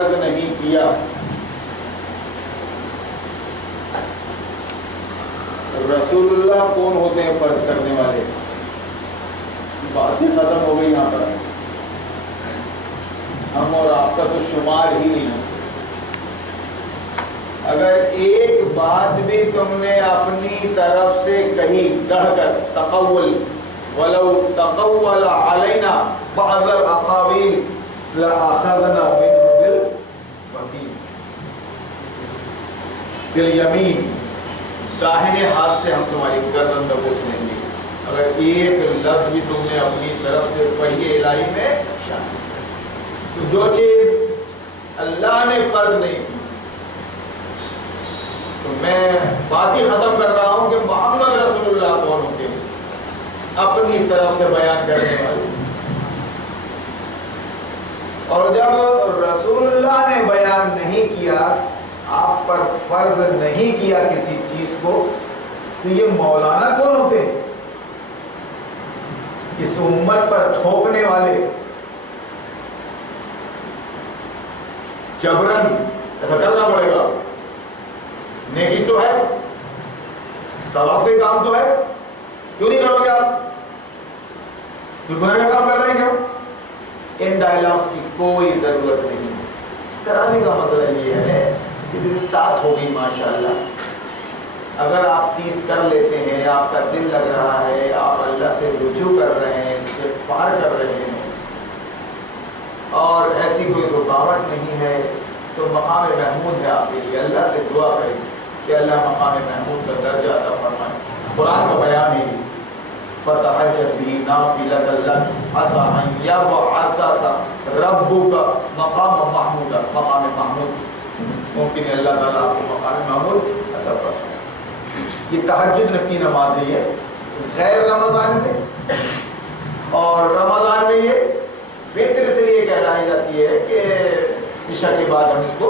نہیں کیا. رسول اللہ کون ہوتے ہیں فرض کرنے والے؟ باتیں ختم ہو گئی یہاں پر. ہم اور آپ کا تو شمار ہی نہیں ہے. اگر ایک بات بھی تم نے اپنی طرف سے کہی گڑھ کر تقول ولو تقول علینا بعض الاقاویل لأخذنا منه بالیمین، داہنے ہاتھ سے ہم تمہاری گردن دبوچ لیں گے اگر ایک لفظ بھی تم نے اپنی طرف سے پڑھی الہی میں شامل. تو جو چیز اللہ نے فرض نہیں کی، تو میں بات ہی ختم کر رہا ہوں کہ محمد رسول اللہ کون ہوتے ہیں اپنی طرف سے بیان کرنے والے. اور جب رسول اللہ نے بیان نہیں کیا، آپ پر فرض نہیں کیا کسی چیز کو، تو یہ مولانا کون ہوتے ہیں؟ اس امت پر تھوپنے والے. جبرن ایسا کرنا پڑے گا، نیکیز تو ہے، ثواب کے کام تو ہے، کیوں نہیں کرو گے آپ؟ کوئی گناہ کا کام کر رہے ہیں کیا؟ ان ڈائلاگس کی کوئی ضرورت نہیں. تراویح کا مسئلہ یہ ہے کہ 7 ہو گئی ماشاءاللہ. اگر آپ 30 کر لیتے ہیں، آپ کا دل لگ رہا ہے، آپ اللہ سے رجوع کر رہے ہیں، استغفار کر رہے ہیں، اور ایسی کوئی رکاوٹ نہیں ہے، تو مقام محمود ہے آپ کے لیے. اللہ سے دعا کریں کہ اللہ مقام محمود کا درجہ عطا فرمائے. قرآن کا بیان ہی فَتَحَجَّتْ بِهِ نَافِلَةً لَكَ عَسَىٰ أَن يَبْعَثَكَ رَبُّكَ مَقَامًا مَحْمُودًا. مقام محمود ممکن ہے اللہ تعالیٰ آپ کو مقام محمود عطا فرمائے. یہ تہجد کی نماز ہے، یہ غیر رمضان میں اور رمضان میں یہ بہتر اس لیے کہلائی جاتی ہے کہ عشاء کے بعد ہم اس کو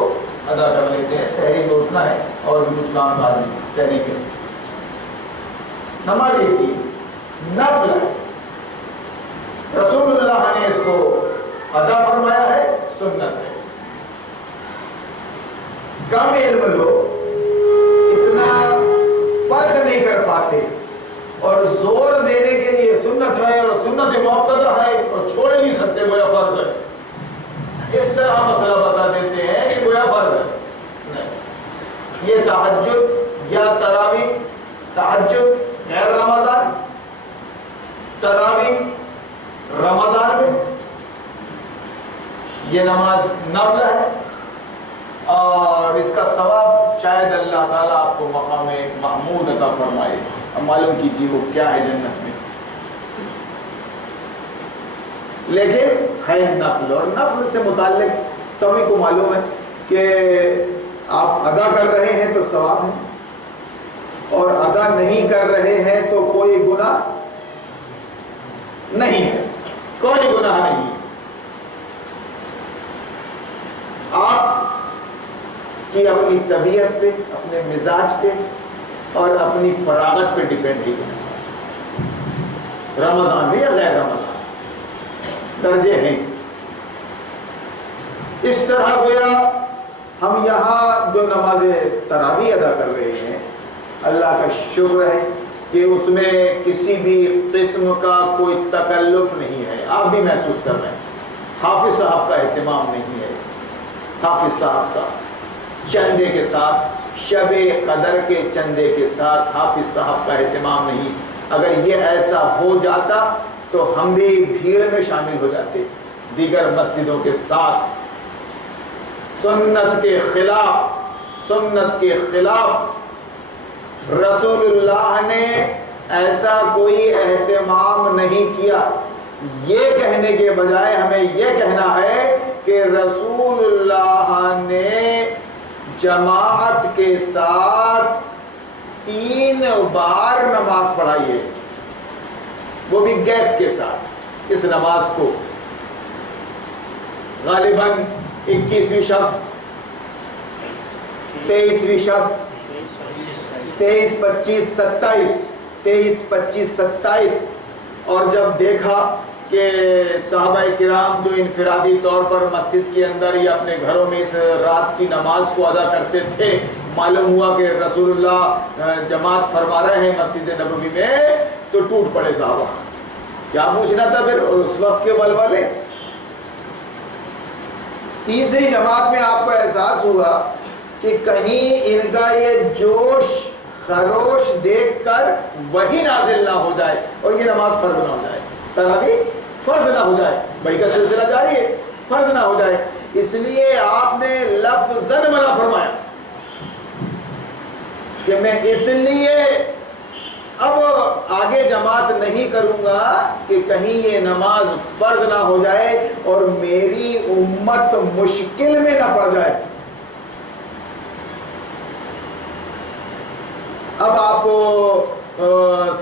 ادا کر لیتے ہیں. سحری میں اٹھنا ہے اور بھی کچھ کام کاج نہیں. سحری کے نماز ایک ہی نفل ہے، رسول اللہ نے اس کو ادا فرمایا ہے، سنت ہے. کم علم لوگ اتنا فرق نہیں کر پاتے اور زور دینے کے لیے سنت ہے اور سنت موقع ہے اور چھوڑ ہی نہیں سکتے گویا فرض ہے، اس طرح مسئلہ بتا دیتے ہیں کہ گویا فرض ہے. نہیں، یہ تہجد یا تراویح، تہجد غیر رمضان، تراویح رمضان میں، یہ نماز نفل ہے اور اس کا ثواب شاید اللہ تعالیٰ آپ کو مقام محمود عطا فرمائے. اب معلوم کیجیے وہ کیا ہے جنت میں، لیکن ہے نفل. اور نفل سے متعلق سبھی کو معلوم ہے کہ آپ ادا کر رہے ہیں تو ثواب ہے، اور ادا نہیں کر رہے ہیں تو کوئی گناہ نہیں ہے، کوئی گناہ نہیں ہے. آپ کی اپنی طبیعت پہ، اپنے مزاج پہ اور اپنی فراغت پہ ڈیپینڈ ہی ہے. رمضان ہے یا غیر رمضان، درجے ہیں. اس طرح گویا ہم یہاں جو نماز تراویح ادا کر رہے ہیں، اللہ کا شکر ہے کہ اس میں کسی بھی قسم کا کوئی تکلف نہیں ہے. آپ بھی محسوس کر رہے ہیں حافظ صاحب کا اہتمام نہیں ہے، حافظ صاحب کا چندے کے ساتھ، شب قدر کے چندے کے ساتھ حافظ صاحب کا اہتمام نہیں. اگر یہ ایسا ہو جاتا تو ہم بھی بھیڑ میں شامل ہو جاتے دیگر مسجدوں کے ساتھ. سنت کے خلاف، سنت کے خلاف رسول اللہ نے ایسا کوئی اہتمام نہیں کیا. یہ کہنے کے بجائے ہمیں یہ کہنا ہے کہ رسول اللہ نے جماعت کے ساتھ 3 بار نماز پڑھائی ہے، وہ بھی گیپ کے ساتھ. اس نماز کو غالباً 21ویں شب، 23ویں شب، 23، 25، 27، 23، 25، 27، اور جب دیکھا کہ صحابہ کرام جو انفرادی طور پر مسجد کے اندر یا اپنے گھروں میں اس رات کی نماز کو ادا کرتے تھے، معلوم ہوا کہ رسول اللہ جماعت فرما رہے ہیں مسجد نبوی میں، تو ٹوٹ پڑے صحابہ۔ کیا پوچھنا تھا پھر اس وقت کے ولولے؟ تیسری جماعت میں آپ کو احساس ہوا کہ کہیں ان کا یہ جوش خروش دیکھ کر وہی نازل نہ ہو جائے اور یہ نماز فرض نہ ہو جائے، تراویح فرض نہ ہو جائے، وہی کا سلسلہ جاری ہے، فرض نہ ہو جائے، اس لیے آپ نے لفظاً منع فرمایا کہ میں اس لیے اب آگے جماعت نہیں کروں گا کہ کہیں یہ نماز فرض نہ ہو جائے اور میری امت مشکل میں نہ پڑ جائے۔ اب آپ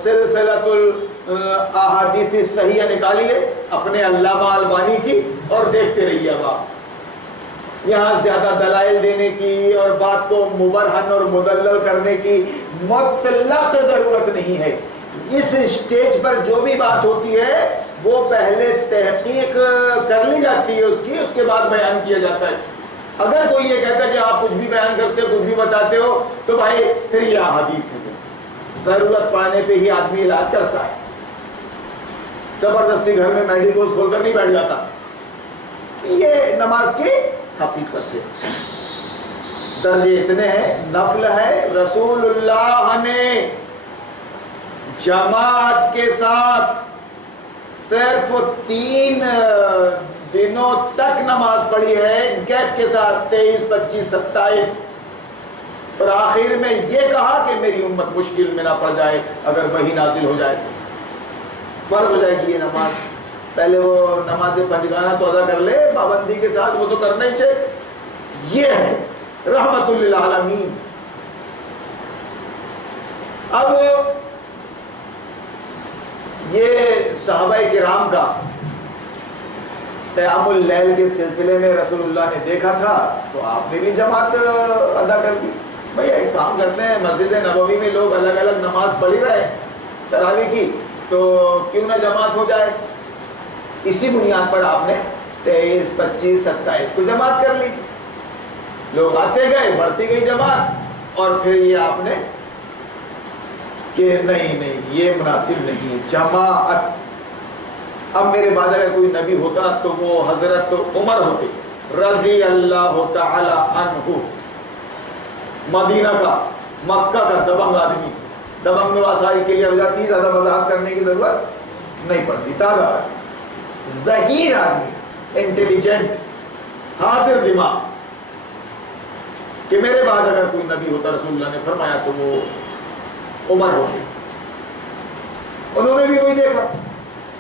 سلسلۃ الاحادیث الصحیحہ نکالیے اپنے علامہ البانی کی اور دیکھتے رہیے۔ اب آپ یہاں زیادہ دلائل دینے کی اور بات کو مبرہن اور مدلل کرنے کی مطلق ضرورت نہیں ہے۔ اس اسٹیج پر جو بھی بات ہوتی ہے وہ پہلے تحقیق کر لی جاتی ہے اس کے بعد بیان کیا جاتا ہے۔ اگر کوئی یہ کہتا ہے کہ آپ کچھ بھی بیان کرتے ہو، کچھ بھی بتاتے ہو، تو بھائی پھر یہ احادیث ہے، ضرورت پڑنے پہ ہی آدمی علاج کرتا ہے، زبردستی گھر میں میڈیکلز کھول کر نہیں بیٹھ جاتا۔ یہ نماز کی حقیقت ہے۔ درجے اتنے ہیں، نفل ہے، رسول اللہ نے جماعت کے ساتھ صرف 3 دنوں تک نماز پڑھی ہے، گیپ کے ساتھ 23، 25، 27، اور آخر میں یہ کہا کہ میری امت مشکل میں نہ پڑ جائے، اگر وہی نازل ہو جائے تو فرض ہو جائے گی یہ نماز۔ پہلے وہ نماز پنجگانہ تو ادا کر لے پابندی کے ساتھ، وہ تو کرنا ہی چاہیے۔ یہ ہے رحمت للعالمین۔ اب یہ صحابہ کرام کا قیام اللیل کے سلسلے میں رسول اللہ نے دیکھا تھا تو آپ نے بھی جماعت ادا کر دی۔ بھئی ایک کام کرتے ہیں، مسجد نبوی میں لوگ الگ الگ نماز پڑھی رہے تراویح کی، تو کیوں نہ جماعت ہو جائے۔ اسی بنیاد پر آپ نے 23، 25، 27 کو جماعت کر لی، لوگ آتے گئے، بڑھتی گئی جماعت، اور پھر یہ آپ نے کہ نہیں یہ مناسب نہیں ہے جماعت۔ اب میرے بعد اگر کوئی نبی ہوتا تو وہ حضرت عمر ہوتے رضی اللہ تعالی عنہ، مدینہ کا، مکہ کا دبنگ آدمی، دبنگ نواسائی کے لیے وجاتی زیادہ وضاحت کرنے کی ضرورت نہیں پڑتی، تازہ ذہین آدمی، انٹیلیجنٹ، حاضر دماغ، کہ میرے بعد اگر کوئی نبی ہوتا رسول اللہ نے فرمایا تو وہ عمر ہوتے۔ انہوں نے بھی وہی دیکھا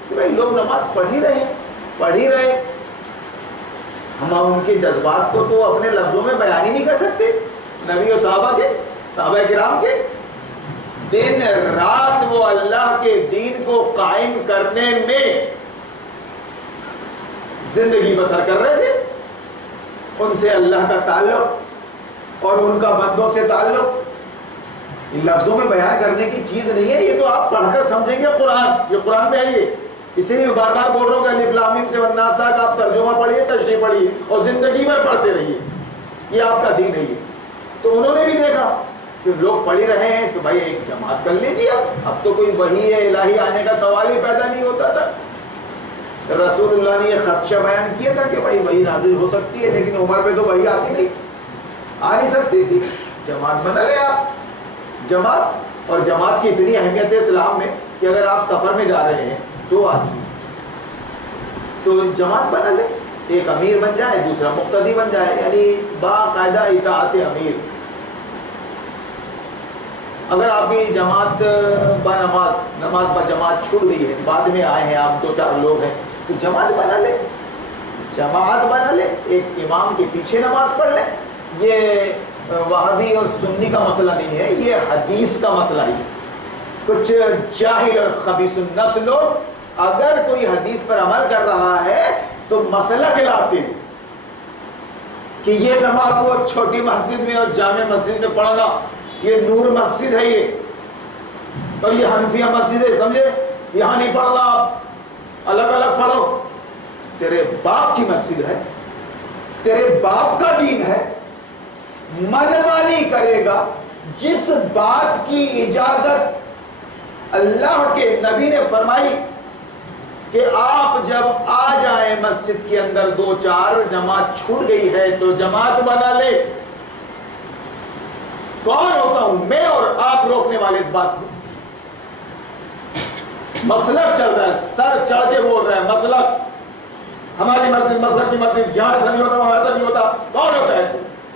کہ بھئی لوگ نماز پڑھ ہی رہے، ہم ان کے جذبات کو تو اپنے لفظوں میں بیان ہی نہیں کر سکتے۔ نبی و صحابہ کرام کے دن رات وہ اللہ کے دین کو قائم کرنے میں زندگی بسر کر رہے تھے، ان سے اللہ کا تعلق اور ان کا بندوں سے تعلق لفظوں میں بیان کرنے کی چیز نہیں ہے۔ یہ تو آپ پڑھ کر سمجھیں گے قرآن، یہ قرآن میں ہے، اسی لیے بار بار بول رہا ہوں کہ الف لام میم سے والناس تک آپ ترجمہ پڑھیے، تشریح پڑھیے اور زندگی بھر پڑھتے رہیے، یہ آپ کا دین ہے۔ یہ تو انہوں نے بھی دیکھا کہ لوگ پڑھ ہی رہے ہیں تو بھائی ایک جماعت کر لیجیے۔ اب تو کوئی وحی الہی آنے کا سوال ہی پیدا نہیں ہوتا تھا۔ رسول اللہ نے یہ خدشہ بیان کیا تھا کہ بھائی وحی نازل ہو سکتی ہے، لیکن عمر پہ تو وحی آتی نہیں، آ نہیں سکتی تھی، جماعت بنا لے آپ۔ جماعت، اور جماعت کی اتنی اہمیت ہے اسلام میں کہ اگر آپ سفر میں جا رہے ہیں 2 آدمی تو جماعت بنا لے، ایک امیر بن جائے، دوسرا مقتدی بن جائے، یعنی باقاعدہ اطاعت امیر۔ اگر آپ کی جماعت نماز با جماعت چھوٹ گئی ہے، بعد میں آئے ہیں آپ 2-4 لوگ ہیں، تو جماعت بنا لے، ایک امام کے پیچھے نماز پڑھ لے۔ یہ وہابی اور سنی کا مسئلہ نہیں ہے، یہ حدیث کا مسئلہ ہے۔ کچھ جاہل اور خبیث النفس لوگ اگر کوئی حدیث پر عمل کر رہا ہے تو مسئلہ کھلاتے ہیں کہ یہ نماز وہ چھوٹی مسجد میں اور جامع مسجد میں پڑھنا، یہ نور مسجد ہے یہ، اور یہ حنفیہ مسجد ہے، سمجھے، یہاں نہیں پڑھنا آپ، الگ الگ پڑھو. تیرے باپ کی مسجد ہے, تیرے باپ کا دین ہے, منمانی کرے گا. جس بات کی اجازت اللہ کے نبی نے فرمائی کہ آپ جب آ جائیں مسجد کے اندر 2-4 جماعت چھوٹ گئی ہے تو جماعت بنا لے. کون ہوتا ہوں میں اور آپ روکنے والے اس بات کو؟ مسلک چل رہا ہے, سر چڑھ کے بول رہا ہے مسلک, ہماری مسجد مسلک کی مسجد, یہاں ایسا نہیں ہوتا وہاں ایسا نہیں ہوتا. کون ہوتا ہے؟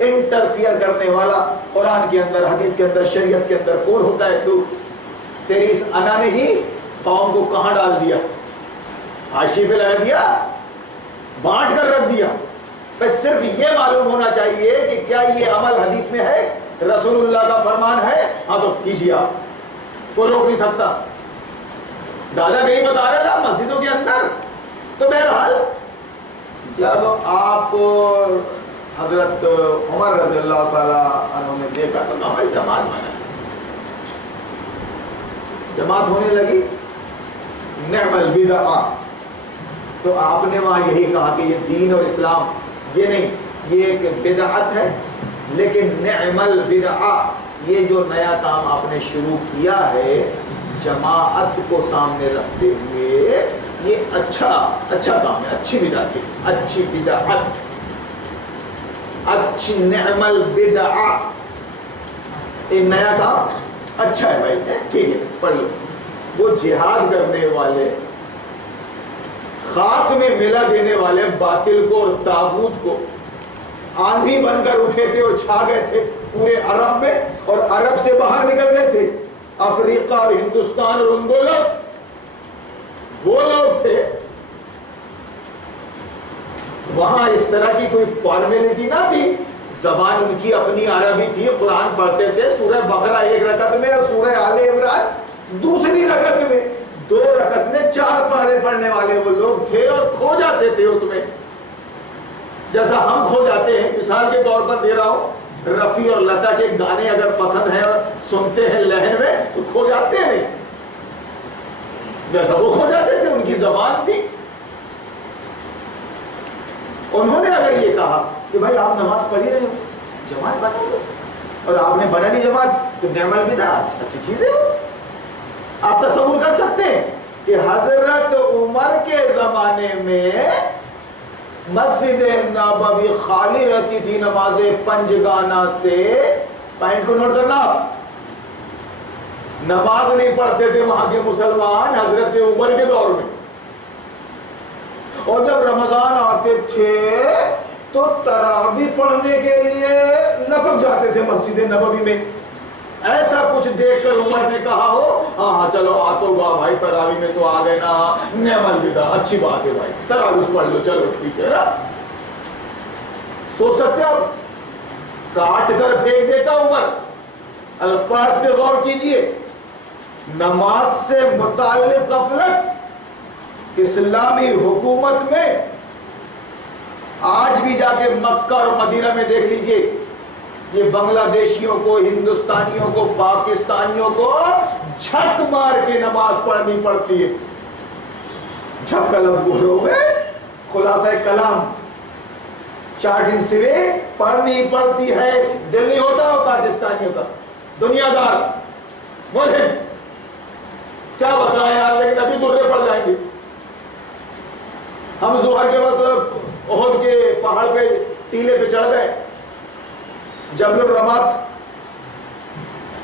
انٹرفیئر کرنے والا. قرآن کے اندر, حدیث کے اندر, شریعت کے اندر کون ہوتا ہے تو؟ تیری اس انا نے ہی قوم کو کہاں ڈال دیا؟ حاشیے پہ لگا دیا, بانٹ کر رکھ دیا. بس صرف یہ معلوم ہونا چاہیے کہ کیا یہ عمل حدیث میں ہے, رسول اللہ کا فرمان ہے, ہاں تو کیجیے آپ, کوئی روک نہیں سکتا. دادا گری بتا رہا تھا مسجدوں کے اندر. تو بہرحال جب آپ حضرت عمر رضی اللہ تعالیٰ عنہ نے دیکھا تو کہا بھائی جماعت بنا, جماعت ہونے لگی. نعم البدع, تو آپ نے وہاں یہی کہا کہ یہ دین اور اسلام یہ نہیں, یہ ایک بدعت ہے, لیکن نعم البدع, یہ جو نیا کام آپ نے شروع کیا ہے جماعت کو سامنے رکھتے ہوئے, یہ اچھا کام ہے, اچھی بدعت ہے, اچھی بدعت, اچھی نعم البدع, یہ نیا کام اچھا ہے بھائی, ٹھیک ہے پڑھ لو. وہ جہاد کرنے والے, خاک میں ملا دینے والے باطل کو اور طاغوت کو آندھی بن کر اٹھے تھے اور چھا گئے تھے پورے عرب میں, اور عرب سے باہر نکل گئے تھے. افریقہ اور ہندوستان اور اندلس, وہ لوگ تھے. وہاں اس طرح کی کوئی فارمیلٹی نہ تھی, زبان ان کی اپنی عربی تھی, قرآن پڑھتے تھے, سورہ بقرہ ایک رکعت میں اور سورہ آل عمران دوسری رکعت میں, 2 رکعت میں 4 پارے پڑھنے والے وہ لوگ تھے, اور کھو جاتے تھے اس میں جیسا ہم کھو جاتے ہیں. مثال کے طور پر دے رہا ہوں, رفیع اور لتا کے گانے اگر پسند ہیں اور سنتے ہیں لہن میں تو کھو جاتے ہیں نہیں, جیسا وہ کھو جاتے تھے, ان کی زبان تھی. انہوں نے اگر یہ کہا کہ بھائی آپ نماز پڑھ ہی رہے ہو, جماعت بنا لو, اور آپ نے بنا لی جماعت, تو نعم البدع, اچھی چیز ہے. آپ تصور کر سکتے ہیں کہ حضرت عمر کے زمانے میں مسجد نبوی خالی رہتی تھی نماز پنجگانہ سے. پوائنٹ کو نوٹ کرنا, نماز نہیں پڑھتے تھے وہاں کے مسلمان حضرت عمر کے دور میں, اور جب رمضان آتے تھے تو تراویح پڑھنے کے لیے لپک جاتے تھے مسجد نبوی میں. ایسا کچھ دیکھ کر عمر نے کہا ہو, ہاں چلو آ تو گا بھائی, تراویح میں تو آ گئے نا, نعم البدع, اچھی بات ہے بھائی, تراویح پڑھ لو, چلو ٹھیک ہے نا. سوچ سکتے آپ, کاٹ کر پھینک دیتا عمر. الفاظ پہ غور کیجئے, نماز سے متعلق غفلت اسلامی حکومت میں. آج بھی جا کے مکہ اور مدینہ میں دیکھ لیجئے, یہ بنگلہ دیشیوں کو, ہندوستانیوں کو, پاکستانیوں کو جھک مار کے نماز پڑھنی پڑتی ہے. جھک کا لفظ بولو گے, خلاصہ کلام, شارٹ اینڈ سویٹ پڑھنی پڑتی ہے. دل نہیں ہوتا ہو پاکستانیوں کا, دنیا دار ملحد, کیا بتائیں یار, لیکن ابھی درے پڑ جائیں گے. ہم ظہر کے وقت احد کے پہاڑ پہ ٹیلے پہ چڑھ گئے, جبل الرمات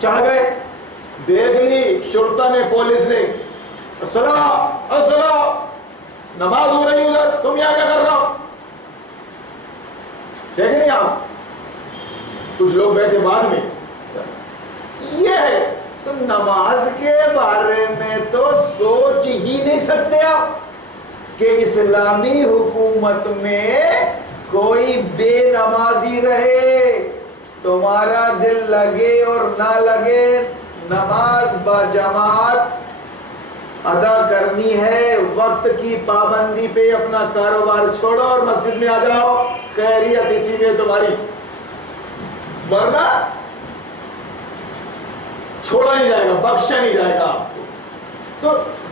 چڑھ گئے, دیکھ لی شرطہ نے, پولیس نے, السلام السلام, نماز ہو رہی ادھر, تم یہاں کیا کر رہا ہو؟ دیکھ نہیں آپ, کچھ لوگ بیٹھے بعد میں. یہ ہے تو نماز کے بارے میں تو سوچ ہی نہیں سکتے آپ کہ اسلامی حکومت میں کوئی بے نمازی رہے. تمہارا دل لگے اور نہ لگے, نماز با جماعت ادا کرنی ہے. وقت کی پابندی پہ اپنا کاروبار چھوڑو اور مسجد میں آ جاؤ, خیریت اسی میں تمہاری, ورنہ چھوڑا نہیں جائے گا, بخشا نہیں جائے گا آپ کو. تو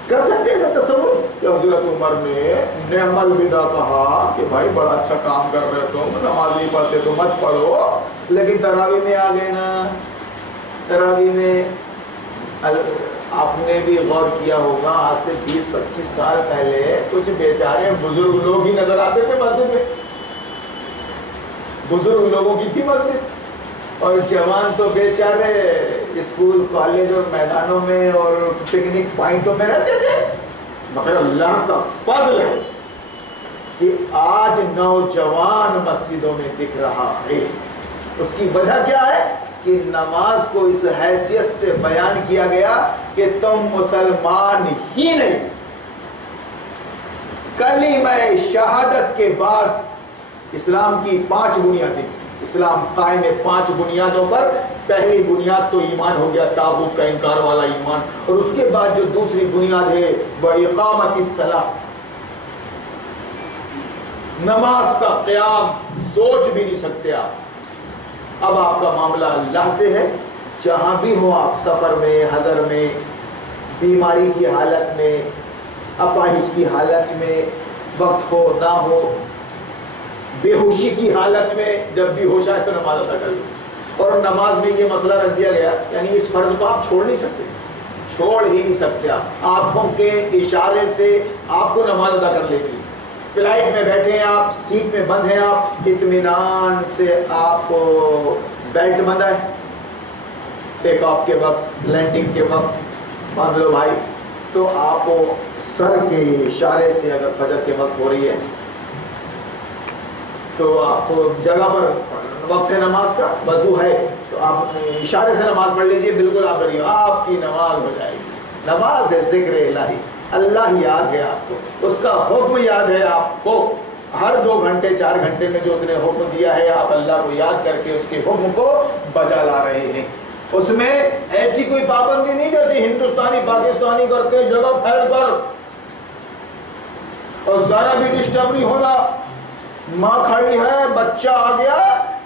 کر سکتے ہیں ایسا تصور کہ حضرت عمر نے نعم الوداع کہا کہ بھائی بڑا اچھا کام کر رہے تم، نماز نہیں پڑھتے تو مت پڑھو، لیکن تراویح میں آ گئے نا، تراویح میں آپ نے بھی غور کیا ہوگا آج سے 20-25 سال پہلے کچھ بیچارے بزرگ لوگ ہی نظر آتے تھے مسجد میں، بزرگ لوگوں کی تھی مسجد، اور جوان تو بیچارے اسکول کالج اور میدانوں میں اور پکنک پوائنٹوں میں رہتے تھے۔ مگر اللہ کا فضل ہے کہ آج نوجوان مسجدوں میں دکھ رہا ہے۔ اس کی وجہ کیا ہے کہ نماز کو اس حیثیت سے بیان کیا گیا کہ تم مسلمان ہی نہیں، کلمہ شہادت کے بعد اسلام کی 5 بنیادیں، اسلام قائم ہے 5 بنیادوں پر۔ پہلی بنیاد تو ایمان ہو گیا، طاغوت کا انکار والا ایمان، اور اس کے بعد جو دوسری بنیاد ہے وہ اقامت الصلاۃ، نماز کا قیام، سوچ بھی نہیں سکتے آپ۔ اب آپ کا معاملہ اللہ سے ہے، جہاں بھی ہو آپ، سفر میں، حضر میں، بیماری کی حالت میں، اپاہج کی حالت میں، وقت ہو نہ ہو، بے ہوشی کی حالت میں، جب بھی ہوش آئے تو نماز ادا کر لو۔ اور نماز میں یہ مسئلہ رکھ دیا گیا، یعنی اس فرض کو آپ چھوڑ نہیں سکتے، چھوڑ ہی نہیں سکتے آپ، آنکھوں کے اشارے سے آپ کو نماز ادا کر لینی۔ فلائٹ میں بیٹھے ہیں آپ، سیٹ میں بند ہیں آپ، اطمینان سے آپ کو بیلٹ بندھا ہے، ٹیک آف کے وقت، لینڈنگ کے وقت باندھ لو بھائی، تو آپ کو سر کے اشارے سے اگر فجر کے وقت ہو رہی ہے تو آپ کو جگہ پر وقت ہے نماز کا، وضو ہے تو آپ اشارے سے نماز پڑھ لیجئے، بالکل آپ کریے، آپ کی نماز ہو جائے گی۔ نماز ہے ذکر الہی، اللہ یاد ہے آپ کو، اس کا حکم یاد ہے آپ کو، ہر 2 گھنٹے 4 گھنٹے میں جو اس نے حکم دیا ہے آپ اللہ کو یاد کر کے اس کے حکم کو بجا لا رہے ہیں۔ اس میں ایسی کوئی پابندی نہیں جیسے ہندوستانی پاکستانی کرتے جگہ پھیل کر، اور ذرا بھی ڈسٹرب نہیں ہونا، ماں کھڑی ہے بچہ آ گیا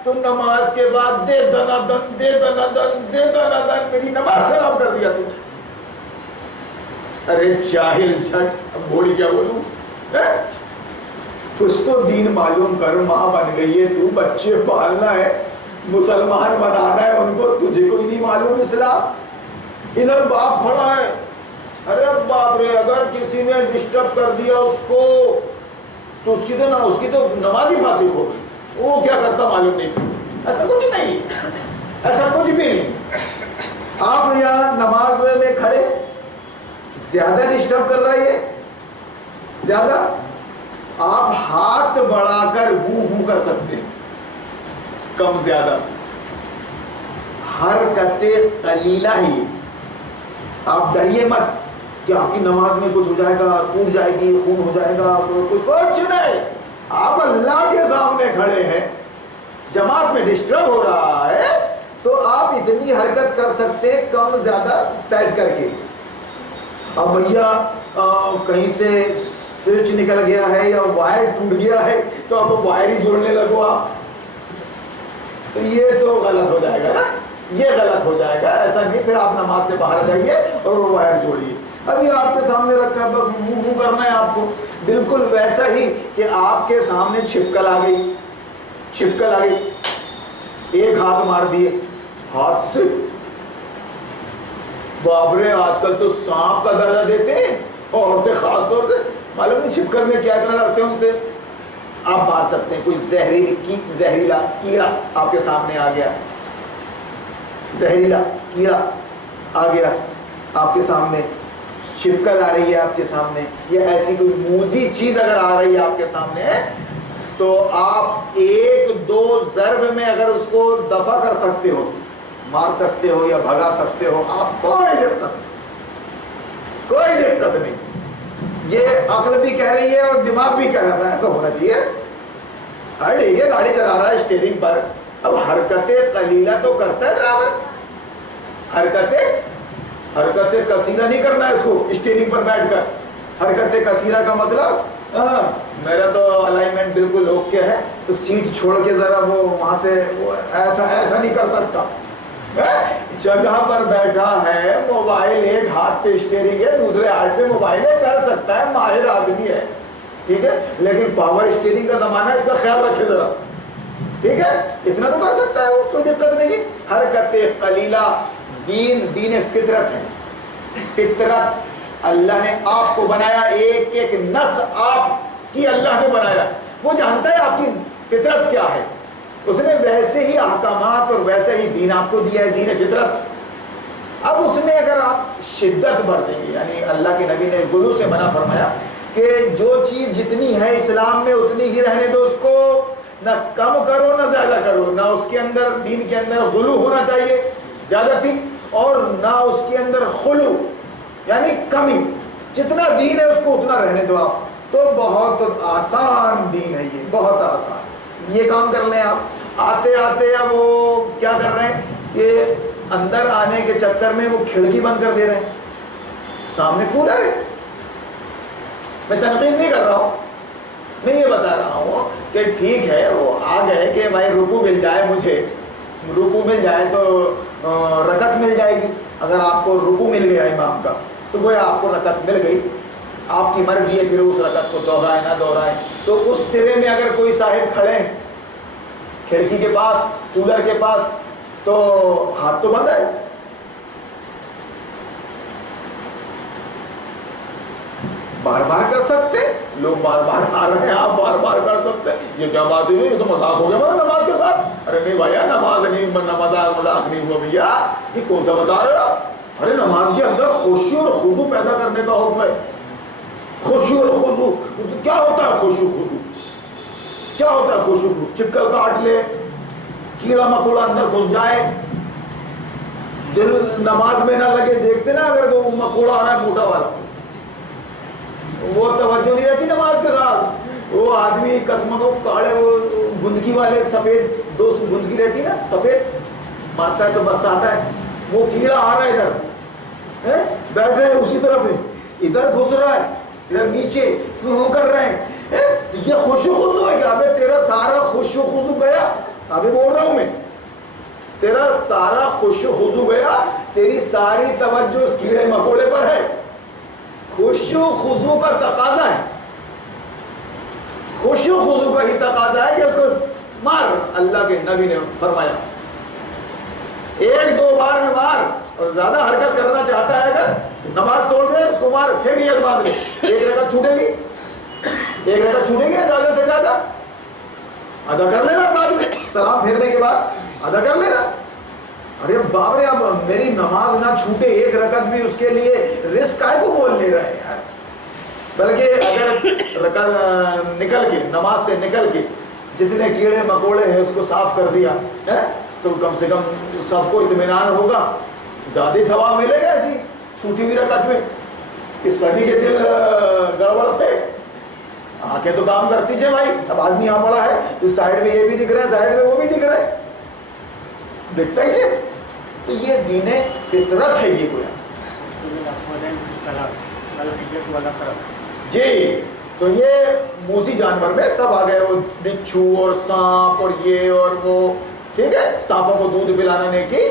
تو نماز کے بعد دے دنا دن، دے دنا دن، دے دنا دن، میری نماز خراب کر دیا تو۔ ارے جاہل جھٹ، اب بولی کیا بولوں، کچھ تو دین معلوم کر، ماں بن گئی ہے تو، بچے پالنا ہے، مسلمان بنانا ہے ان کو، تجھے کوئی نہیں معلوم اسلام؟ ادھر باپ کھڑا ہے، ارے باپ رے اگر کسی نے ڈسٹرب کر دیا اس کو تو اس کی تو نماز ہی فاسد ہو گئی، وہ کیا کرتا معلوم نہیں۔ ایسا کچھ نہیں، ایسا کچھ بھی نہیں۔ آپ یہاں نماز میں کھڑے، زیادہ ڈسٹرب کر رہا ہے، زیادہ آپ ہاتھ بڑھا کر ہوں کر سکتے ہیں، کم زیادہ حرکت قلیلہ ہی۔ آپ ڈریے مت کہ آپ کی نماز میں کچھ ہو جائے گا، ٹوٹ جائے گی، خون ہو جائے گا، کچھ نہیں۔ آپ اللہ کے سامنے کھڑے ہیں، جماعت میں ڈسٹرب ہو رہا ہے تو آپ اتنی حرکت کر سکتے ہیں کم زیادہ سیٹ کر کے۔ اب بھیا کہیں سے سوئچ نکل گیا ہے یا وائر ٹوٹ گیا ہے تو آپ وائر ہی جوڑنے لگو آپ، تو یہ تو غلط ہو جائے گا نا، یہ غلط ہو جائے گا، ایسا نہیں۔ پھر آپ نماز سے باہر جائیے اور وہ وائر جوڑیے۔ ابھی آپ کے سامنے رکھا ہے، بس منہ کرنا ہے آپ کو، بالکل ویسا ہی کہ آپ کے سامنے چھپکل آ گئی، چھپکل آ گئی، ایک ہاتھ مار دیے ہاتھ سے، بابرے آج کل تو سانپ کا درجہ دیتے ہیں عورتیں خاص طور سے، معلوم نہیں چھپکل میں کیا کرنا لگتے ہیں ان سے۔ آپ مار سکتے ہیں، کوئی زہریلا کیڑا آپ کے سامنے آ گیا، زہریلا کیڑا آ گیا آپ کے سامنے، چھپکل آ رہی ہے آپ کے سامنے، یا ایسی کوئی موذی چیز اگر آ رہی ہے آپ کے سامنے، تو آپ 1-2 ضرب میں اگر اس کو دفع کر سکتے ہو، مار سکتے ہو یا بھگا سکتے ہو، آپ کوئی دقت نہیں۔ یہ عقل بھی کہہ رہی ہے اور دماغ بھی کہہ رہا ہے ایسا ہونا چاہیے۔ ٹھیک ہے گاڑی چلا رہا ہے اسٹیئرنگ پر، اب حرکت قلیلہ تو کرتا ہے ڈرائیور، حرکت کثیرہ نہیں کرنا ہے اس کو اسٹیئرنگ پر بیٹھ کر۔ حرکت کثیرہ کا مطلب میرا تو الائنمنٹ بالکل اوکے ہے تو سیٹ چھوڑ کے ذرا وہ وہاں سے ایسا نہیں کر سکتا، جگہ پر بیٹھا ہے، موبائل ایک ہاتھ پہ اسٹیئرنگ ہے، دوسرے ہاتھ پہ موبائل ہے، کر سکتا ہے، ماہر آدمی ہے، ٹھیک ہے، لیکن پاور اسٹیئرنگ کا زمانہ ہے، اس کا خیال رکھے ذرا، ٹھیک ہے، اتنا تو کر سکتا ہے وہ، کوئی دقت نہیں۔ حرکت قلیلہ، دین فطرت ہے، فطرت اللہ نے آپ کو بنایا، ایک ایک نس آپ کی اللہ نے بنایا، وہ جانتا ہے آپ کی فطرت کیا ہے، اس نے ویسے ہی احکامات اور ویسے ہی دین آپ کو دیا ہے، دین فطرت۔ اب اس میں اگر آپ شدت برتیں گے، یعنی اللہ کے نبی نے غلو سے منع فرمایا کہ جو چیز جتنی ہے اسلام میں اتنی ہی رہنے دو، اس کو نہ کم کرو نہ زیادہ کرو، نہ اس کے اندر دین کے اندر غلو ہونا چاہیے زیادہ تھی، اور نہ اس کے اندر خلو یعنی کمی، جتنا دین ہے اس کو اتنا رہنے دو آپ۔ تو بہت آسان دین ہے یہ، بہت آسان، یہ کام کر لیں آپ۔ آتے آتے اب وہ کیا کر رہے ہیں کہ اندر آنے کے چکر میں وہ کھڑکی بند کر دے رہے ہیں، سامنے کولر ہے۔ میں تنقید نہیں کر رہا ہوں، میں یہ بتا رہا ہوں کہ ٹھیک ہے وہ آ گئے کہ بھائی رکوع مل جائے، مجھے رکوع مل جائے تو رکعت مل جائے گی، اگر آپ کو رکوع مل گیا امام کا تو گویا آپ کو رکعت مل گئی، آپ کی مرضی ہے پھر اس رکعت کو دوہرائیں نہ دوہرائیں۔ تو اس سرے میں اگر کوئی صاحب کھڑے ہیں کھڑکی کے پاس، کولر کے پاس، تو ہاتھ تو بند ہے، بار بار کر سکتے، لوگ بار بار آ رہے ہیں، آپ بار بار کر سکتے، یہ کیا بات ہوئی، یہ تو مذاق ہو گیا نماز کے ساتھ۔ ارے نہیں بھیا، نماز نہیں، مذاق نہیں ہوا بھیا، یہ کون سا بتا رہے ہو؟ ارے نماز کے اندر خشوع اور خضوع پیدا کرنے کا حکم ہے۔ خشوع اور خضوع کیا ہوتا ہے؟ خشوع خضوع کیا ہوتا ہے؟ خشوع چپکل کاٹ لے، کیڑا مکوڑا اندر گھس جائے، دل نماز میں نہ لگے، دیکھتے نا اگر وہ مکوڑا آ رہا ہے موٹا والا، وہ توجہ نہیں رہتی نماز کے ساتھ، وہ آدمی قسم کو کاڑے، وہ گندگی والے سفید، دو گندگی رہتی نا سفید، مارتا ہے تو بس آتا ہے، وہ کیڑا آ رہا ہے ادھر، بیٹھ رہے اسی طرف ہے، ادھر گھس رہا ہے، ادھر نیچے وہ کر رہے ہیں، یہ خشوع خضوع ہے کہ ابے تیرا سارا خشوع خضوع گیا، ابھی بول رہا ہوں میں، تیرا سارا خشوع خضوع گیا، تیری ساری توجہ اس کیڑے مکوڑے پر ہے۔ خشوع خضوع کا تقاضا ہے، خشوع خضوع کا ہی تقاضا ہے کہ اس کو مار، اللہ کے نبی نے فرمایا ایک دو بار میں مار، اور زیادہ حرکت کرنا چاہتا ہے اگر نماز توڑ دے اس کو مار، پھر نیت باندھ لے، ایک رکعت چھوٹے گی، ایک رکعت چھوٹے گی نا زیادہ سے زیادہ، ادا کر لینا بعد میں سلام پھیرنے کے بعد ادا کر لینا۔ ارے باپ رے، اب میری نماز نہ چھوٹے، ایک رکعت بھی، اس کے لیے رسک کائے کو بول لے رہے ہیں یار، بلکہ اگر رکعت نکل کے، نماز سے نکل کے جتنے کیڑے مکوڑے ہیں اس کو صاف کر دیا تو کم سے کم سب کو اطمینان ہوگا، زیادہ ثواب ملے گا ایسی چھوٹی ہوئی رکعت میں کہ سبھی کے دل گڑبڑ تھے۔ آنکھیں تو کام کرتی تھے بھائی، اب آدمی یہاں پڑا ہے، اس سائڈ میں یہ بھی دکھ رہا ہے، سائڈ میں وہ بھی دکھ رہا ہے، دیکھتا ہی سے، تو یہ دین فطرت ہے، یہ گویا جی۔ تو یہ موذی جانور میں سب آ گئے، وہ بچھو اور سانپ اور یہ اور وہ، ٹھیک ہے، سانپوں کو دودھ پلانا نیکی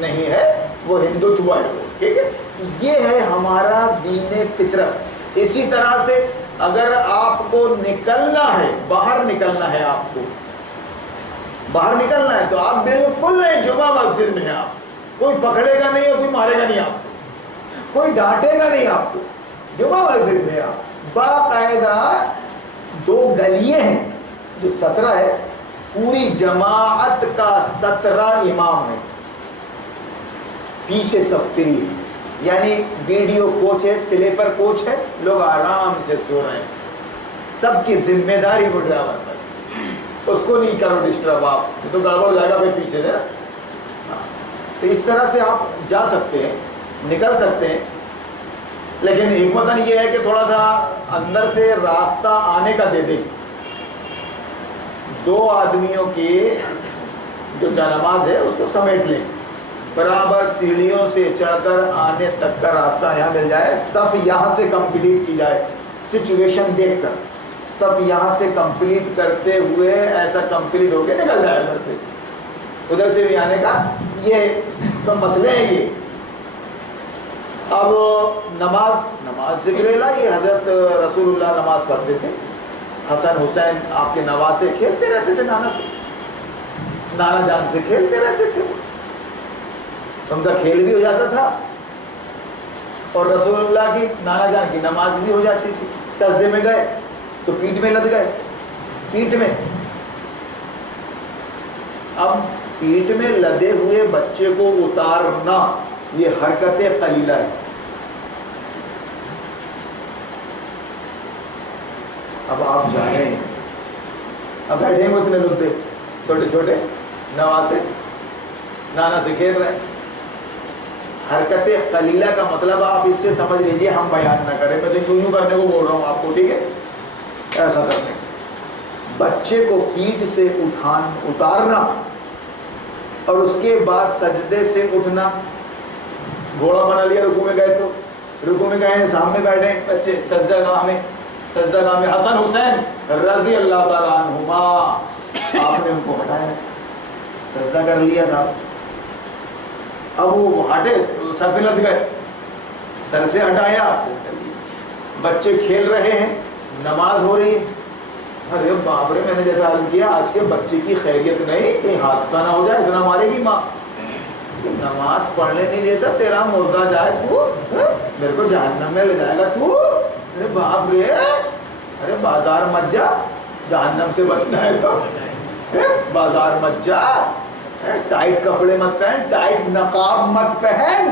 نہیں ہے، وہ ہندوتوا ہے، ٹھیک ہے، یہ ہے ہمارا دین فطرت۔ اسی طرح سے اگر آپ کو نکلنا ہے، باہر نکلنا ہے، آپ کو باہر نکلنا ہے تو آپ بالکل نہیں، جمعہ مسجد میں ہے، آپ کوئی پکڑے گا نہیں اور کوئی مارے گا نہیں، آپ کو کوئی ڈانٹے گا نہیں، آپ کو جمعہ مسجد میں آپ باقاعدہ دو گلیے ہیں جو 17 ہے، پوری جماعت کا 17 امام ہے، پیچھے سب فری ہے، یعنی ویڈیو کوچ ہے، سلیپر کوچ ہے، لوگ آرام سے سو رہے ہیں، سب کی ذمہ داری وہ ڈرائیور پر، اس کو نہیں کرو ڈسٹرب، آپ یہ تو گڑبڑ ہو جائے گا پھر پیچھے سے۔ تو اس طرح سے آپ جا سکتے ہیں، نکل سکتے ہیں، لیکن حکمتاً یہ ہے کہ تھوڑا سا اندر سے راستہ آنے کا دے دیں، دو آدمیوں کی جو جانماز ہے اس کو سمیٹ لیں، برابر سیڑھیوں سے چڑھ کر آنے تک کا راستہ یہاں مل جائے، صف یہاں سے کمپلیٹ کی جائے، سچویشن دیکھ کر صف یہاں سے کمپلیٹ کرتے ہوئے ایسا کمپلیٹ ہو کے نکل جائے ادھر سے، ادھر سے بھی آنے کا، یہ سب مسئلے ہیں یہ۔ اب نماز ذکر الہ، یہ حضرت رسول اللہ نماز پڑھتے تھے، حسن حسین آپ کے نواسے کھیلتے رہتے تھے نانا جان سے کھیلتے رہتے تھے، ان کا کھیل بھی ہو جاتا تھا اور رسول اللہ کی نانا جان کی نماز بھی ہو جاتی تھی۔ سجدے میں گئے تو پیٹھ میں لد گئے، پیٹھ میں۔ اب پیٹھ میں لدے ہوئے بچے کو اتارنا یہ حرکت قلیلہ ہے۔ اب آپ جا رہے ہیں، اب بیٹھے ہیں وہ اتنے لوگ تھے چھوٹے چھوٹے نواسے نانا سے کھیل رہے ہیں۔ حرکت قلیلہ کا مطلب آپ اس سے سمجھ لیجئے، ہم بیان نہ کریں، میں تو یوں کرنے کو بول رہا ہوں آپ کو، ٹھیک ہے؟ ایسا کرنے بچے کو پیٹھ سے اتارنا اور اس کے بعد سجدے سے اٹھنا۔ گھوڑا بنا لیا، رکوع میں گئے تو رکوع میں گئے ہیں، سامنے بیٹھے ہیں بچے سجدہ گاہ میں حسن حسین رضی اللہ تعالیٰ عنہما، آپ نے ان کو ہٹایا، سجدہ کر لیا تھا، اب وہ ہٹے تو سر پہ لد گئے، سر سے ہٹایا، بچے کھیل رہے ہیں، نماز ہو رہی ہے۔ ارے باپ رے، میں نے جیسا عرض کیا آج کے بچے کی خیریت نہیں، کہیں حادثہ نہ ہو جائے، اتنا مارے گی ماں، نماز پڑھنے نہیں دیتا، تیرا مردہ جائے تو میرے کو جہنم میں لے جائے گا تو۔ ارے باپ رے، ارے بازار مت جا، جہنم سے بچنا ہے تو بازار مت جا، ٹائٹ کپڑے مت پہن، ٹائٹ نقاب مت پہن،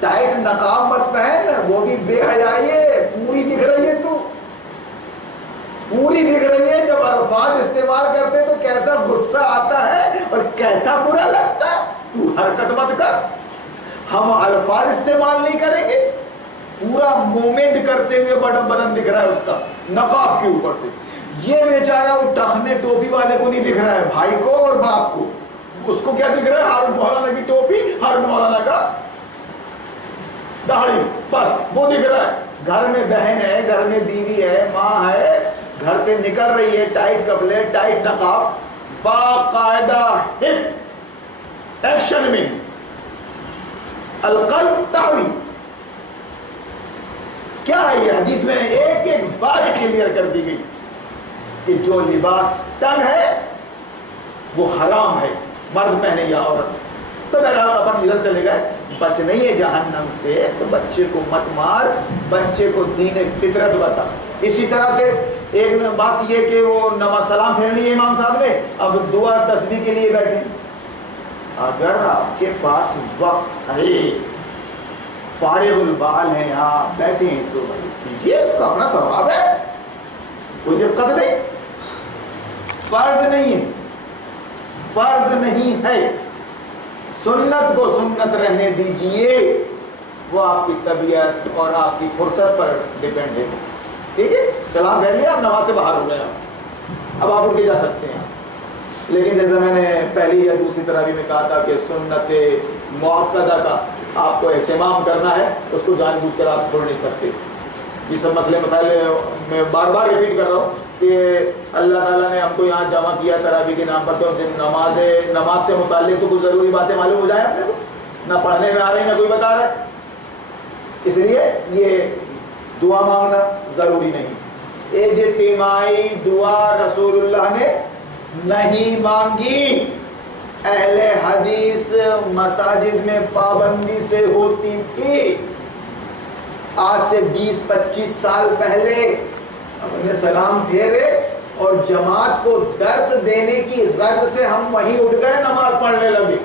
ٹائٹ نقاب مت پہن، وہ بھی بے حیائی ہے، پوری دکھ رہی ہے تو، پوری دکھ رہی ہے۔ جب الفاظ استعمال کرتے تو کیسا غصہ آتا ہے اور کیسا برا لگتا ہے۔ تو حرکت مت کر، ہم الفاظ استعمال نہیں کریں گے، پورا مومنٹ کرتے ہوئے بدن دکھ رہا ہے اس کا نقاب کے اوپر سے۔ یہ بیچارہ وہ ٹخنے ٹوپی والے کو نہیں دکھ رہا ہے، بھائی کو اور باپ کو، اس کو کیا دکھ رہا ہے؟ ہر مولانا کی ٹوپی، ہر مولانا کا داڑھی، بس وہ دکھ رہا ہے۔ گھر میں بہن ہے، گھر میں بیوی ہے، ماں ہے، گھر سے نکل رہی ہے، ٹائٹ کپڑے، ٹائٹ نقاب، باقاعدہ ہپ ایکشن میں، القلب تحوی۔ کیا ہے یہ؟ حدیث میں ایک ایک بات کلیئر کر دی گئی کہ جو لباس تنگ ہے وہ حرام ہے، مرد پہنے یا عورت۔ تو بہرحال اپن ادھر چلے گئے، بچ نہیں ہے جہنم سے تو بچے کو مت مار، بچے کو دین فطرت بتا۔ اسی طرح سے ایک بات یہ کہ وہ نماز سلام پھیر لیے امام صاحب نے، اب دعا تسبیح کے لیے بیٹھے، اگر آپ کے پاس وقت ہے، فارغ البال ہیں، آپ بیٹھے ہیں تو کیجیے، اس کا اپنا ثواب ہے، کوئی دقت نہیں، فرض نہیں ہے، فرض نہیں ہے، سنت کو سنت رہنے دیجئے، وہ آپ کی طبیعت اور آپ کی فرصت پر ڈیپینڈ ہے، ٹھیک ہے؟ سلام پھیر لیا، آپ نماز سے باہر ہو گئے، اب آپ اٹھ کے جا سکتے ہیں۔ لیکن جیسا میں نے پہلی یا دوسری تراویح میں کہا تھا کہ سنت مؤکدہ کا آپ کو اہتمام کرنا ہے، اس کو جان بوجھ کر آپ چھوڑ نہیں سکتے۔ یہ سب مسئلے مسائل میں بار بار ریپیٹ کر رہا ہوں کہ اللہ تعالیٰ نے ہم کو یہاں جمع کیا تراویح کے نام پر، تو نماز سے متعلق تو کچھ ضروری باتیں معلوم ہو جائیں اپنے کو، نہ پڑھنے میں آ رہی نہ کوئی بتا رہا ہے، اس لیے یہ دعا مانگنا ضروری نہیں۔ اجتماعی دعا رسول اللہ نے نہیں مانگی، اہل حدیث مساجد میں پابندی سے ہوتی تھی، آج سے 20-25 سال پہلے ہم نے سلام پھیرے اور جماعت کو درس دینے کی غرض سے ہم وہیں اٹھ گئے، نماز پڑھنے لگے،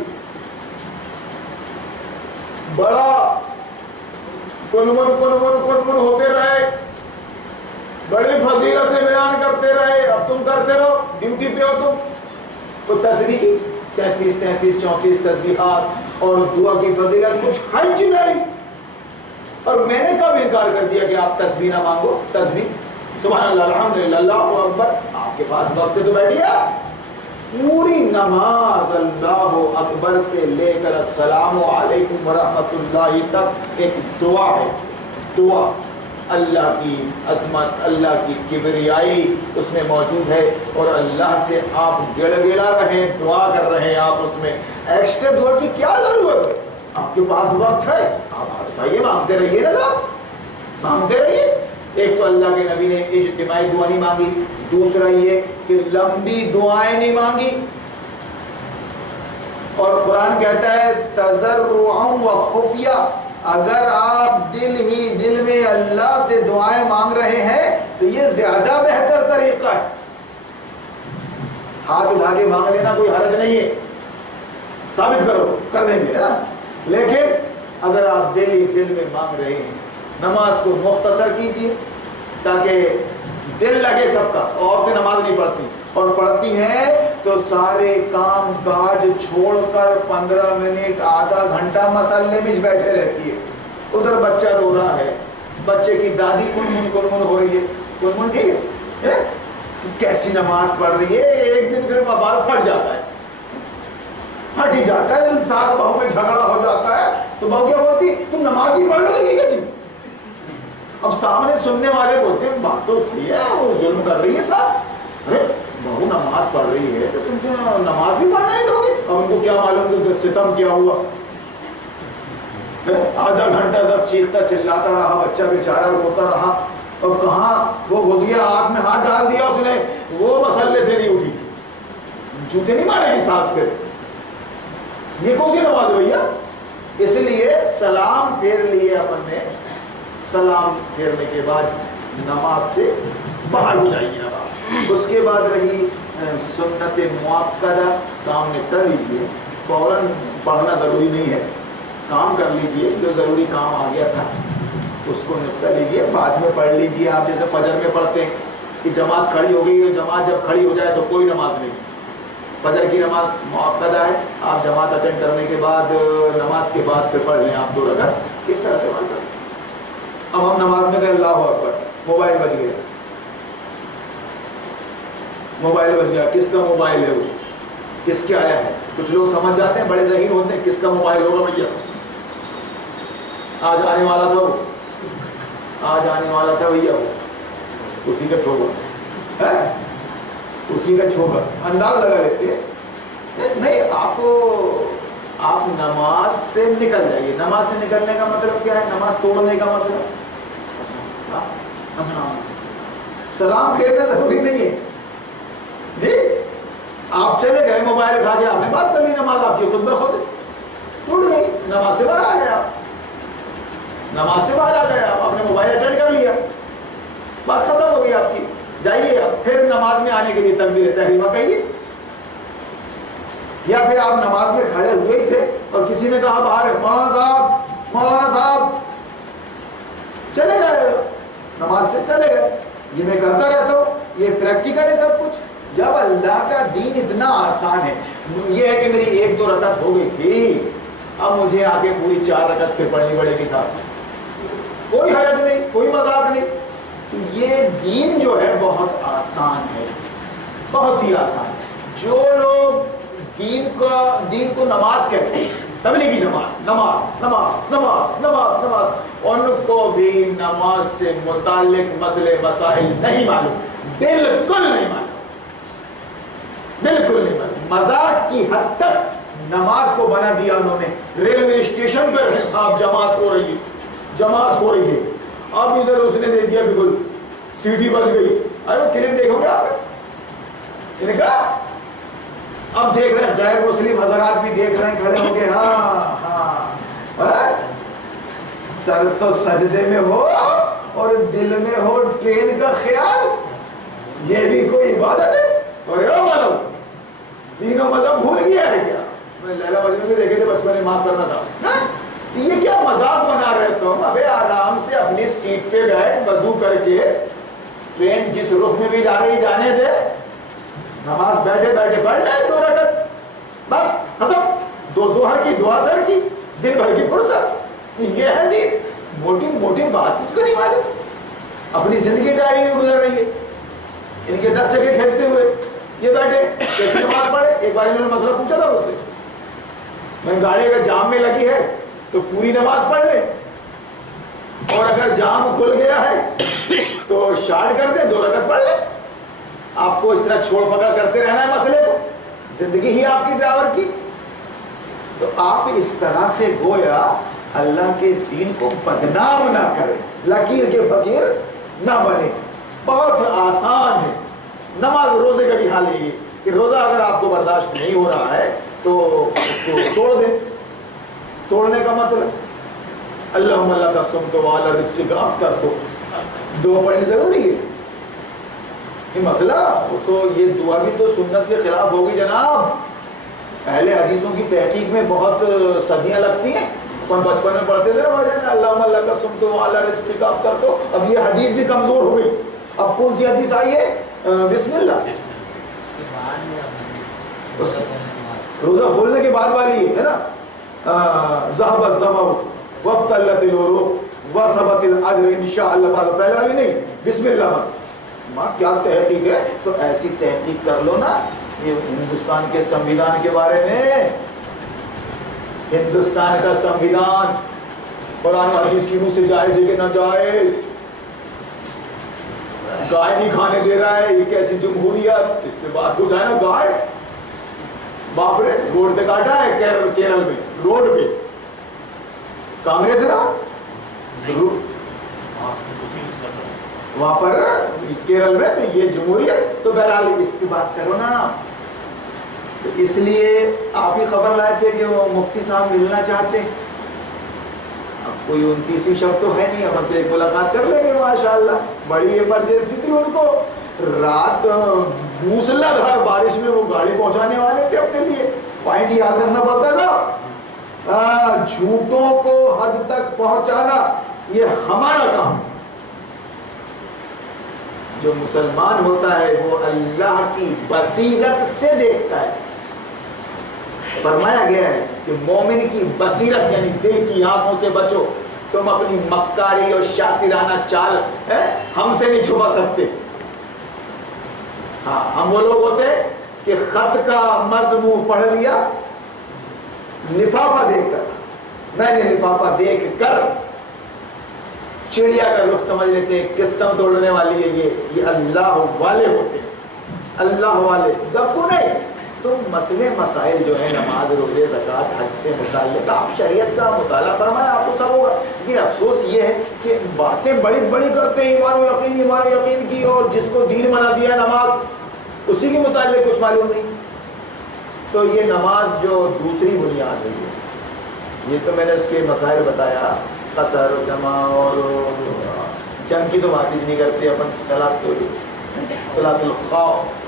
بڑا کنمن ہوتے رہے، بڑی فضیلتیں بیان کرتے رہے، اب تم کرتے رہو، ڈیوٹی پہ ہو تم، تو تسبیح کی 33-34 تسبیحات اور دعا کی فضیلت کچھ حج نہیں۔ اور میں نے کب انکار کر دیا کہ آپ تسبیح نہ مانگو؟ تسبیح سبحان اللہ، الحمدللہ، اللہ اکبر، آپ کے پاس وقت تو بیٹھیے، پوری نماز اللہ اکبر سے لے کر السلام علیکم ورحمۃ اللہ تک ایک دعا ہے، دعا اللہ کی عظمت، اللہ کی کبریائی اس میں موجود ہے، اور اللہ سے آپ گڑ گڑا رہے، دعا کر رہے ہیں آپ اس میں، ایکسٹرا دعا کی کیا ضرورت ہے؟ آپ کے پاس وقت ہے، آپ ہاتھ اٹھائیے، مانگتے رہیے نا صاحب، مانگتے رہیے۔ ایک تو اللہ کے نبی نے اجتماعی دعا نہیں مانگی، دوسرا یہ کہ لمبی دعائیں نہیں مانگی، اور قرآن کہتا ہے تضرعا و خفیہ، اگر آپ دل ہی دل میں اللہ سے دعائیں مانگ رہے ہیں تو یہ زیادہ بہتر طریقہ ہے۔ ہاتھ اٹھا کے مانگ لینا کوئی حرج نہیں ہے، ثابت کرو، کر دیں گے نا، لیکن اگر آپ دل ہی دل میں مانگ رہے ہیں، نماز کو مختصر کیجیے تاکہ دل لگے سب کا۔ عورتیں نماز نہیں پڑھتی، اور پڑھتی ہیں تو سارے کام کاج چھوڑ کر 15 منٹ آدھا گھنٹہ مسلے میں بیٹھے رہتی ہے، ادھر بچہ رو رہا ہے، بچے کی دادی کنمن ہو رہی ہے، کنمن ٹھیک ہے، کیسی نماز پڑھ رہی ہے، ایک دن پھر بال پھٹ جاتا ہے، پھٹ ہی جاتا ہے، ساتھ بہو میں جھگڑا ہو جاتا ہے تو بہو کیا بولتی، تم نماز ہی پڑھ لو گی کیا جی؟ اب سامنے سننے والے بولتے ہیں بات تو صحیح ہے، وہ ظلم کر رہی ہے ساتھ، ارے بہو نماز پڑھ رہی ہے تو تم کیا نماز بھی پڑھنا ہی دو گے؟ اب ان کو کیا معلوم کہ ستم کیا ہوا، آدھا گھنٹہ تک چیختا چلاتا رہا، بچہ بیچارہ روتا رہا، اور کہاں وہ گھس گیا، آنکھ میں ہاتھ ڈال دیا اس نے، وہ مسلے سے نہیں اٹھی، جوتے نہیں مارے گی سانس پہ، یہ کون سی نماز بھیا؟ اس لیے سلام پھیر لیے اپن نے، سلام پھیرنے کے بعد نماز سے باہر ہو جائیے اب۔ اس کے بعد رہی سنت مؤکدہ، کام نپٹا لیجیے، فوراً پڑھنا ضروری نہیں ہے، کام کر لیجیے، جو ضروری کام آ گیا تھا اس کو نپٹا لیجیے، بعد میں پڑھ لیجیے۔ آپ جیسے فجر میں پڑھتے ہیں کہ جماعت کھڑی ہو گئی، تو جماعت جب کھڑی ہو جائے تو کوئی نماز نہیں، فجر کی نماز مؤکدہ ہے، آپ جماعت اٹینڈ کرنے کے بعد نماز کے بعد پھر پڑھ لیں آپ 2 رکعت، اس طرح سے پڑھتے ہیں۔ اب ہم نماز میں گئے، اللہ اکبر، موبائل بج گیا، موبائل بج گیا، کس کا موبائل ہے وہ، کس کے آیا ہے؟ کچھ لوگ سمجھ جاتے ہیں، بڑے ذہین ہوتے ہیں، کس کا موبائل ہوگا بھیا، آج آنے والا تھا وہ، آج آنے والا تھا بھیا وہ، اسی کا چھوڑا ہے، اسی کا چھوڑا، انداز لگا لیتے ہیں۔ نہیں، آپ نماز سے نکل جائیے۔ نماز سے نکلنے کا مطلب کیا ہے؟ نماز توڑنے کا مطلب سلام پھیرنا ضروری نہیں ہے جی، آپ چلے گئے، موبائل اٹھا کے آپ نے بات کر لی، نماز آپ کی خود بخود ٹوٹ گئی، نماز سے باہر آ گئے آپ، نماز سے باہر آ گئے آپ نے موبائل اٹینڈ کر لیا، بات ختم ہو گئی آپ کی، جائیے آپ پھر نماز میں آنے کے لیے تکبیر تحریمہ کہیے، یا پھر آپ نماز میں کھڑے ہوئے ہی تھے اور کسی نے کہا باہر ہے، مولانا صاحب چلے گئے، نماز سے چلے گئے۔ یہ میں کرتا رہتا ہوں، یہ پریکٹیکل ہے سب کچھ۔ جب اللہ کا دین اتنا آسان ہے، یہ ہے کہ میری 1-2 رکعت ہو گئی تھی، اب مجھے آگے پوری 4 رکعت پھر پڑھنی پڑے گی صاحب، کوئی حرج نہیں، کوئی مذاق نہیں۔ تو یہ دین جو ہے بہت آسان ہے، بہت ہی آسان ہے۔ جو لوگ دین کو نماز کہتے ہیں، تبلیغی جماعت، نماز، ان کو بھی نماز سے متعلق مسئلے مسائل نہیں معلوم، بالکل نہیں معلوم، بالکل نہیں معلوم۔ مذاق کی حد تک نماز کو بنا دیا انہوں نے۔ ریلوے اسٹیشن پر صاحب جماعت ہو رہی ہے، اب ادھر اس نے دے دیا، بالکل سیٹی بج گئی، ارے وہ کلپ دیکھو گے آپ نے کہا، اب دیکھ رہے ہیں غیر مسلم حضرات بھی دیکھ رہے ہیں، کھڑے ہو کے، ہاں سر تو سجدے میں ہو اور دل میں ہو ٹرین کا خیال، یہ بھی کوئی عبادت ہے؟ اور تینوں مذہب بھول گیا ہے کیا؟ میں لیلا مجنون میں دیکھے تھے بچپن میں، معاف کرنا تھا، یہ کیا مذاق بنا رہے تم؟ ابے آرام سے اپنی سیٹ پہ بیٹھ، وضو کر کے ٹرین جس رخ میں بھی جا رہی جانے دے، نماز بیٹھے بیٹھے پڑھ لیں 2 رکعت، بس ختم۔ 2 ظہر کی، 2 عصر کی، دن بھر کی فرصت، یہ ہے دین۔ موٹی بات اس کو نہیں معلوم، اپنی زندگی ڈرائیونگ میں گزر رہی ہے، ان کے 10 جگہ کھیلتے ہوئے یہ بیٹھے کیسے نماز پڑھے؟ ایک بار انہوں نے مسئلہ پوچھا تھا اس سے، میں گاڑی اگر جام میں لگی ہے تو پوری نماز پڑھ لے، اور اگر جام کھل گیا ہے تو شارٹ کر دیں، 2 رکعت پڑھ لیں. آپ کو اس طرح چھوڑ پکڑ کرتے رہنا ہے مسئلے کو، زندگی ہی آپ کی ڈرائیور کی. تو آپ اس طرح سے گویا اللہ کے دین کو بدنام نہ کریں، لکیر کے فقیر نہ بنے. بہت آسان ہے. نماز روزے کا بھی حال یہی ہے کہ روزہ اگر آپ کو برداشت نہیں ہو رہا ہے تو اس کو توڑ دیں. توڑنے کا مطلب اللہم اللہ کا سم تو والا رزق کا افطر تو دعا پڑھنی ضروری ہے. یہ مسئلہ تو یہ دعا بھی تو سنت کے خلاف ہوگی جناب. اہل حدیثوں کی تحقیق میں بہت صدیاں لگتی ہیں. اپن بچپن میں پڑھتے تھے اللہم اللہ کا سم تو والا رزق کا افطر تو. اب یہ حدیث بھی کمزور ہو گئی. اب کون سی حدیث آئی ہے؟ بسم اللہ روزہ کھولنے کے بعد والی ہے نا. ذهب الظمأ وابتلت العروق وثبت الاجر انشاءاللہ. پہلے والی نہیں، بسم اللہ بس. ماں کیا تحقیق ہے؟ تو ایسی تحقیق کر لو نا. یہ ہندوستان کے سنویدھان کے بارے میں، ہندوستان کا سنویدھان قرآن حدیث کی روح سے جائز ہے کہ نہ جائز. گائے نہیں کھانے دے رہا ہے، یہ کیسی جمہوریت؟ اس پہ بات ہو جائے نا. گائے باپ رے روڈ پہ کاٹا ہے کیرل میں، روڈ پہ کانگریس نا وہاں پر کیرل میں، تو یہ جمہوریت. تو بہرحال اس کی بات کرو نا. تو اس لیے آپ ہی خبر لائے تھے کہ وہ مفتی صاحب ملنا چاہتے. اب کوئی 29ویں شب تو ہے نہیں، اب تو ایک ملاقات کر لیں گے ماشاءاللہ. بڑی ایمرجنسی تھی ان کو. رات موسلا دھار بارش میں وہ گاڑی پہنچانے والے تھے اپنے لیے. پوائنٹ یاد رکھنا پڑتا تھا. جھوٹوں کو حد تک پہنچانا یہ ہمارا کام. جو مسلمان ہوتا ہے وہ اللہ کی بصیرت سے دیکھتا ہے. فرمایا گیا ہے کہ مومن کی بصیرت یعنی دل کی آنکھوں سے بچو. تم اپنی مکاری اور شاطرانہ چال ہم سے نہیں چھپا سکتے. ہاں ہم وہ لوگ ہوتے کہ خط کا مضمون پڑھ لیا لفافہ دیکھ کر. میں نے لفافہ دیکھ کر چڑیا کا رخ سمجھ لیتے ہیں قسم توڑنے والی ہے. یہ اللہ والے ہوتے ہیں، اللہ والے گپو نہیں. تو مسئلے مسائل جو ہیں نماز روزے زکوٰۃ حج سے متعلق آپ شریعت کا مطالعہ فرمائیں، آپ کو سب ہوگا. لیکن افسوس یہ ہے کہ باتیں بڑی بڑی کرتے ہیں ایمان و یقین کی، اور جس کو دین بنا دیا نماز اسی کے متعلق کچھ معلوم نہیں. تو یہ نماز جو دوسری بنیاد ہے، یہ تو میں نے اس کے مسائل بتایا. قصر جمع اور جنگ کی تو بات ہی نہیں کرتے اپن. صلاۃ الخوف،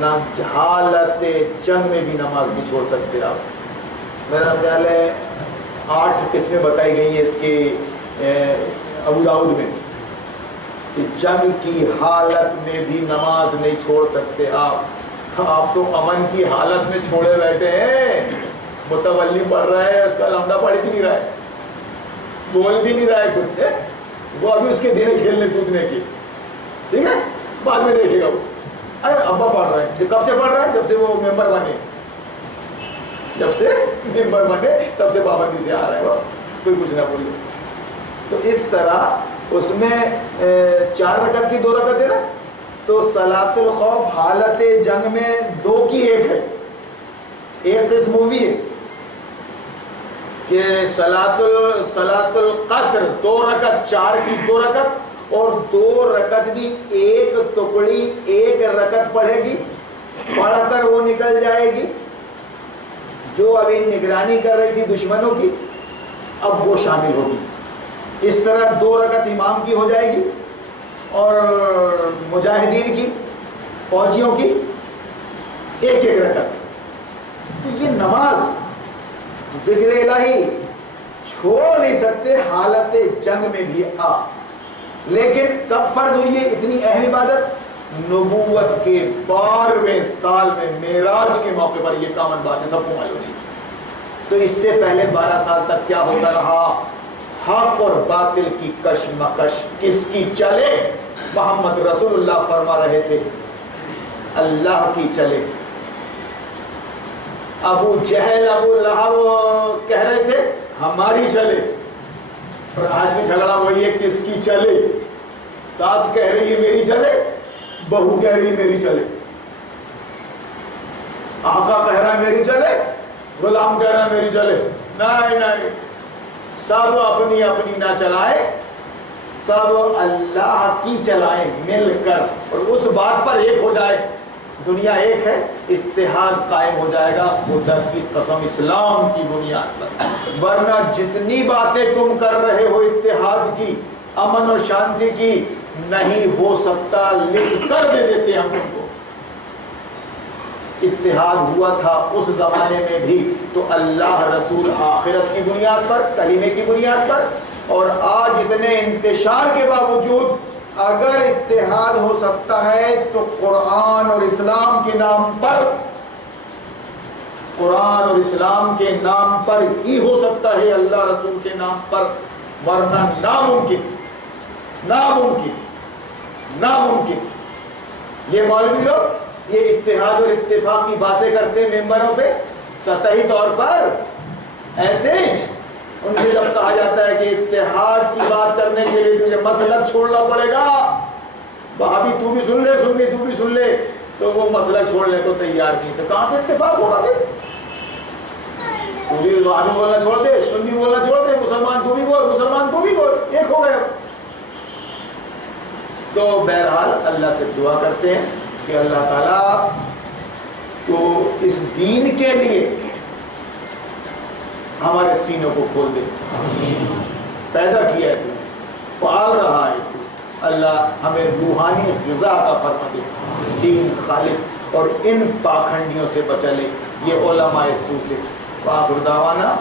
نہ حالت جنگ میں بھی نماز نہیں چھوڑ سکتے آپ. میرا خیال ہے 8 قسمیں بتائی گئی ہیں اس کے ابو داؤد میں کہ جنگ کی حالت میں بھی نماز نہیں چھوڑ سکتے آپ. آپ تو امن کی حالت میں چھوڑے بیٹھے ہیں. متولی پڑھ رہا ہے، اس کا لمڈا پڑھ نہیں رہا ہے، بول بھی نہیں رہا ہے کچھ ہے. وہ ابھی اس کے دن کھیلنے کودنے کی، ٹھیک ہے، بعد میں دیکھے گا. وہ ارے ابا پڑھ رہا ہے. کب سے پڑھ رہا ہے؟ جب سے وہ ممبر بنے. جب سے ممبر بنے تب سے پابندی سے آ رہا ہے وہ، کوئی کچھ نہ بولے. تو اس طرح اس میں 4 رکعت کی 2 رکعت ہے نا. تو صلاۃ الخوف حالت جنگ میں 2 کی 1 ہے. ایک قسم وہ بھی ہے کہ صلاۃ القصر 2 رکعت، 4 کی 2 رکعت، اور 2 رکعت بھی ایک ٹکڑی 1 رکعت پڑھے گی، پڑھ کر وہ نکل جائے گی. جو ابھی نگرانی کر رہی تھی دشمنوں کی اب وہ شامل ہوگی. اس طرح 2 رکعت امام کی ہو جائے گی اور مجاہدین کی، فوجیوں کی 1 رکعت. تو یہ نماز ذکر الہی چھوڑ نہیں سکتے حالت جنگ میں بھی آپ. لیکن کب فرض ہوئی ہے اتنی اہم عبادت؟ نبوت کے 12ویں سال میں معراج کے موقع پر. یہ کامن بات ہے، سب کو معلوم ہے. تو اس سے پہلے 12 سال تک کیا ہوتا رہا؟ حق اور باطل کی کشمکش کس کی چلے؟ محمد رسول اللہ فرما رہے تھے اللہ کی چلے. ابو جہل ابو لہب کہہ رہے تھے ہماری چلے. اور آج بھی جھگڑا وہی ہے کس کی چلے. ساس کہہ رہی ہے میری چلے, بہو کہہ رہی ہے میری چلے. آقا کہہ رہا ہے میری چلے, غلام کہہ رہا ہے میری چلے. نہیں نہیں, سب اپنی اپنی نہ چلائے, سب اللہ کی چلائیں مل کر, اور اس بات پر ایک ہو جائے. دنیا ایک ہے, اتحاد قائم ہو جائے گا خدا کی قسم اسلام کی بنیاد پر. ورنہ جتنی باتیں تم کر رہے ہو اتحاد کی, امن اور شانتی کی, نہیں ہو سکتا. لکھ کر دے دیتے ہم تم کو. اتحاد ہوا تھا اس زمانے میں بھی تو اللہ رسول آخرت کی بنیاد پر, کلمے کی بنیاد پر. اور آج اتنے انتشار کے باوجود اگر اتحاد ہو سکتا ہے تو قرآن اور اسلام کے نام پر, قرآن اور اسلام کے نام پر ہی ہو سکتا ہے, اللہ رسول کے نام پر. ورنہ ناممکن, ناممکن, ناممکن. یہ مولوی لوگ یہ اتحاد اور اتفاق کی باتیں کرتے ہیں ممبروں پہ سطحی طور پر ایسے. ان سے جب کہا جاتا ہے کہ اتحاد کی بات کرنے کے لیے تجھے مسلک چھوڑنا پڑے گا, وہابی تو بھی سن لے, سنی تو بھی سن لے, تو وہ مسلک چھوڑنے کو تیار نہیں. تو کہاں سے اتفاق ہوگا پھر؟ تو بھی وہابی بولنا چھوڑ دے, سنی بولنا چھوڑ دے, مسلمان تو بھی بول, مسلمان تو بھی بول, ایک ہو گئے. تو بہرحال اللہ سے دعا کرتے ہیں کہ اللہ تعالیٰ تو اس دین کے لیے ہمارے سینوں کو کھول دے. پیدا کیا ہے تو, پال رہا ہے تو, اللہ ہمیں روحانی غذا عطا فرما دے, دین خالص اور ان پاکھنڈیوں سے بچا لے. یہ علماء سو سے. وآخر دعوانا